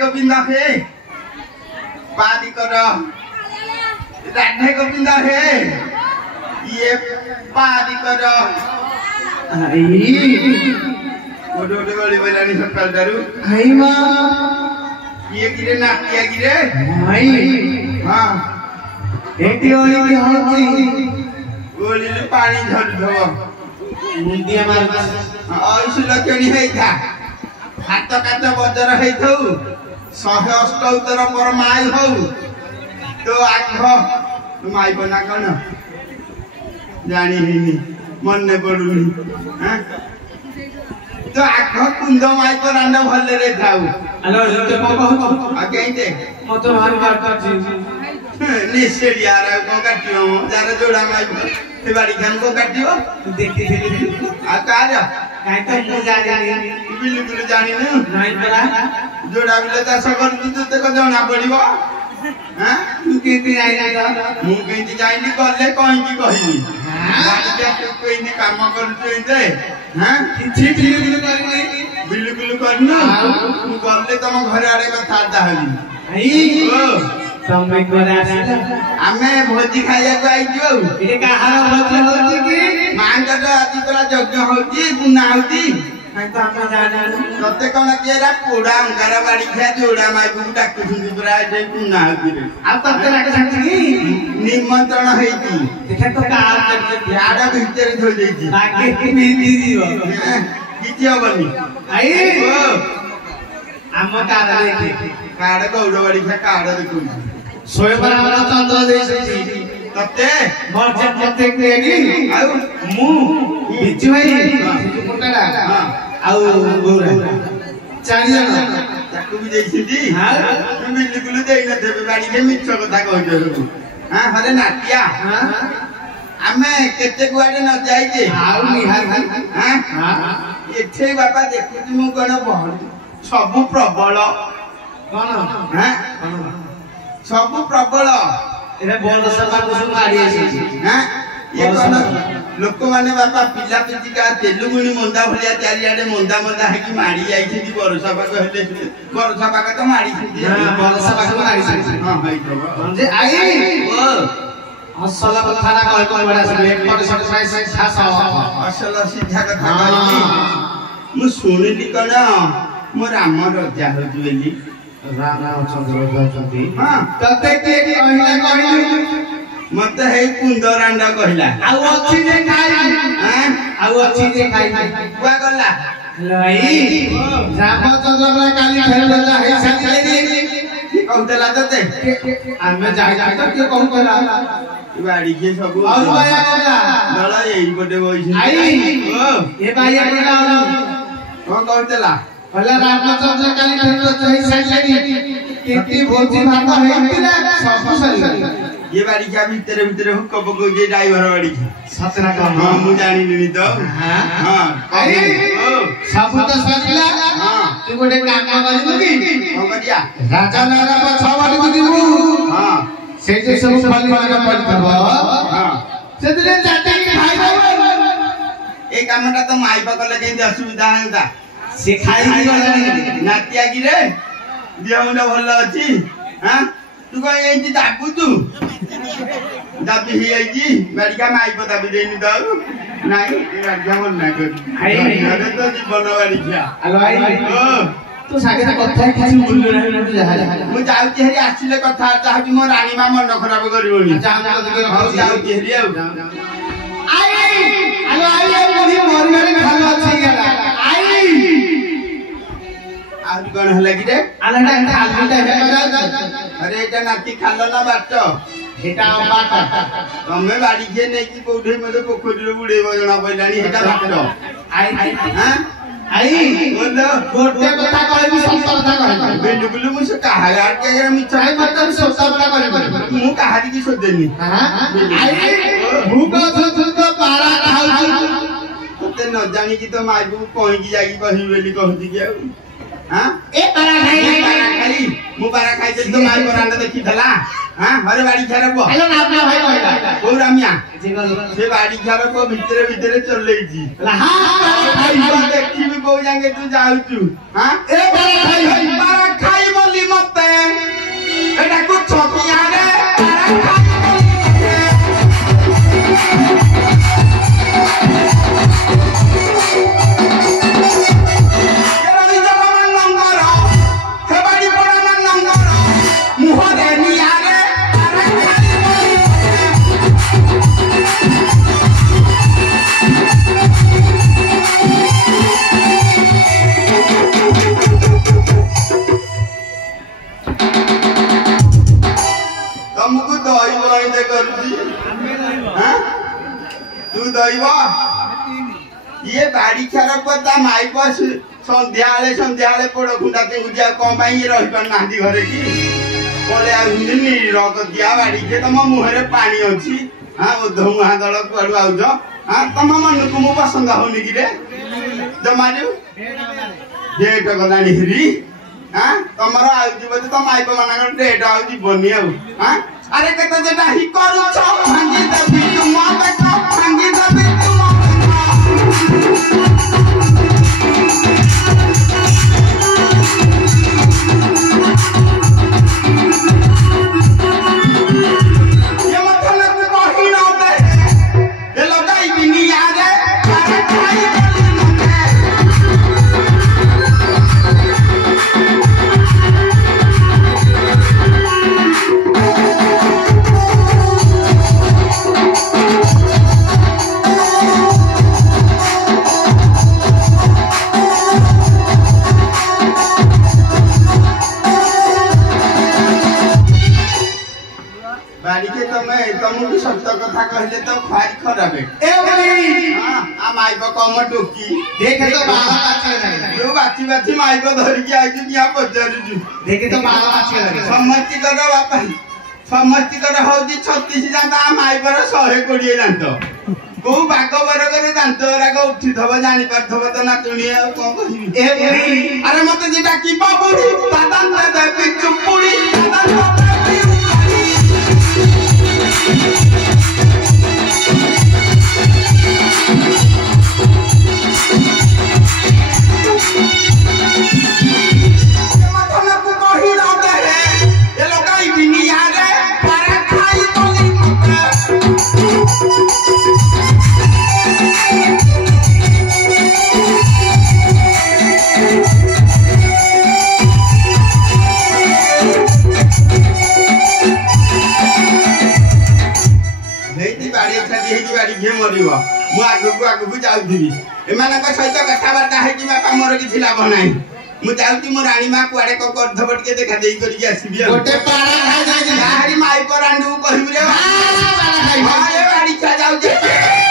गोविंद हे पादी कर राधे गोविंद हे ये पादी कर ओडो ओडो गली बैलानी सकाल दारू आई मां ये गिरे ना किया गिरे आई हां एटी ओली की होची गोली ले पानी झड़ धव मुंडिया मार ऐसे लक्षणी है था हाथ काट बजर है थौ 178 पर माई हो तो आख माई बना कौन जानी ही मन ने पड़ुनी हां तो आख कुंद माई को रांडा भले रे थाउ हेलो तो को आ केंते मो तो मार काट निश्चय यार को काटियो यार जोड़ा माई ते बाड़ी खान को काटियो देखी थी आ कार काई तो न जानी बिल्कुल जानी न नहीं परा जोड़ा बिले ता सगर तू ते को जणा पड़िबो हां तू केती आई ना मु केंती जाईनी करले कहीं की कहिनी बाड़ी के तू कोइनी काम करछु इते हां किछि बिल्कुल करनु मु करले तम घर आड़े कथा दाहली आई ओ समय करे आसी आमे भोजी खाइया को आइजो एटे काहार भोज होची की मांग तो आदि तोरा यज्ञ होची पुना होची काई तो हम जाना तते कोन केरा पोडा अंगारा बाड़ी खा जोड़ा माई को डाकु सुंदी तोरा जे पुना होची रे आ तते लागे सांची की निमंत्रण हेती देखा तो का करते याडा भीतर धोई देती लागे की मिली दियो किछि हबनी आई ओ आम कार देखी काड गौड बाड़ी खा काड देखु सोयबर हमरा चंद्र देसी तते मर्ज जते केगी आउ मु बिजु भाई पोटाडा हां आउ गौरा चारि जण ताकू भी देइछिती हां तू बिल्कुल देई न देबे बाड़ी के मिछ कथा कहजो हां हरे नाटिया हां आमे केते गुआडे न जाइजे आउ निहार हां हां एठे बाबा देखुती मु कोन बहल सब प्रबल कोन हां सब प्रबल एरे बोल सभा कुसु मारी आसी हां ये कोन लोक माने बाबा पिला पिटिका तेलुगुनी मंदा भलिया चारियाडे मंदा मंदा हेकी मारी जाइछिती बरसा पाक हेले बरसा पाक तो मारी छिती हां बरसा पाक मारी छिती हां भाई तो जे आई ओ असल कथा ना कह बड़ा से एक पर से खास असल सीधा कथा कहली मु सुनिली कोन मो राम रजा होजु बेली रामचंद्र जाचंती हां तते के कहिला मते हे कुंदरांडा कहिला आउ अछि जे खाई हां आउ अछि जे खाई कुआ गला लई रामचंद्र रा काली खेलला हे साथी कहतला तते आमे जाई त के कहतला बाड़ी के सब और बाया गला लड़ा एई पटे बइछि आई ओ ए बाया गला को कहतला भला रामचंद्र काली खेलला हे साथी केती भोजी भात हेतिला सब सरी ये बाड़ी के भीतर हुक्क पको जे ड्राइवर बाड़ी सतरा का हां मु जानि नि तो हां हां आई ओ सब तो सरिला हां तू गोटे काम करिबो की हो करिया राजा नारा पर छवाडी को दिबू हां से जे सब खाली माने पड़तबो हां से दिने जाते की खाइबो ए कामटा तो माई पकले केंदी असुविधा हेता से खाई गलानी नातिया की रे दिया मुंडा भल अछि हां तू को एंती दाबू तू दाबी ही आईजी बाड़ीका माई को दाबी देनी दाऊ नाही राजा मन ना कर आई अरे तो जीवन बाड़ी खिया हेलो आई ओ तू सागे कथा କିଛି बोलू ना तू जा मु जाउती हेरी आसीले कथा चाहबी मो रानी मा मन खराब करिवनी जा जाउती हेरी आउ आई हेलो आई बुढ़ी मरियाले खालो अछि गेला आई आज कोन हला कि रे आलटा आलटा हे अरे एटा नाती खालो ना बाट हेटा बाट तमे बाड़ी के नै कि कोठे मते पोखरी रे बुडे बजना पइलानी हेटा बाट आई हां आई बोलो गोटे कथा कहबी सत्य कथा कहबी बिल्कुल मुझे कहा यार के अगर मिछ आई मतलब सत्य कथा कहबी मु कहारी की सोदेनी हां आई भूख सुख पारा खाऊ ते न जानी कि तो माई को कहि की जाई कहि बेली कहती के हां ए पारा खाई मु पारा खाई ते तो माई बरांडा देखि थला हां हरे बाड़ी खारे बो हेलो ना अपना भाई कहला ओ रामिया जीवन से बाड़ी खारे को भीतर चल लेजी हां खाई देखि भी को जाके तू जाऊ तू हां ए पारा खाई पारा खाई बोली एटा को चपिया रे तू दैव ये बाड़ी छाड़ पता माई बस संध्या पड़ खुंडा तेजा कौन रही पाना घरे कि पलि आनी रग दिया बाड़ी के तुम मुहर पानी अच्छी हाँ धुआ दल कड़ू आउज हाँ तुम मन को मु पसंद होनी कि जमारू डेट गला हाँ तुम आज तुम माइप मान डेट आनी हाँ अरे केते जेटा ही करू छ भांगी दबी तुम बेटा भांगी दबी तुम ये मतलब को ही ना होता है ये लगाई भी नहीं आ रे अरे खाई तुम सत्य कथा कहले तो भारी खराब है ए भाई हां आ माइक कम टोकी देखे तो बाला बाची नहीं जो बाची माइक धरि के आइ कि यहां पजरी देखे तो बाला बाची नहीं सम्मति कर बापा सम्मति कर होदी 36 जाता माइक पर 120 दांत को बाग बरगर दांत राग उठी थब जानि परथब तो नाचुनी को कहिबी ए भाई अरे मते जेटा की बाबूरी दादांत दे चुपुड़ी दादांत आगू जाऊथी एमान सहित कथबार्ता है कि बापा मोर कि लाभ ना मु जाऊती मो रानी माँ कुआड़े कर्धपट के देखा दे करके आसीबी गोटे पारा खाई जाई माई पर आंडू कहबी रे हां ये बाड़ी छा जाऊ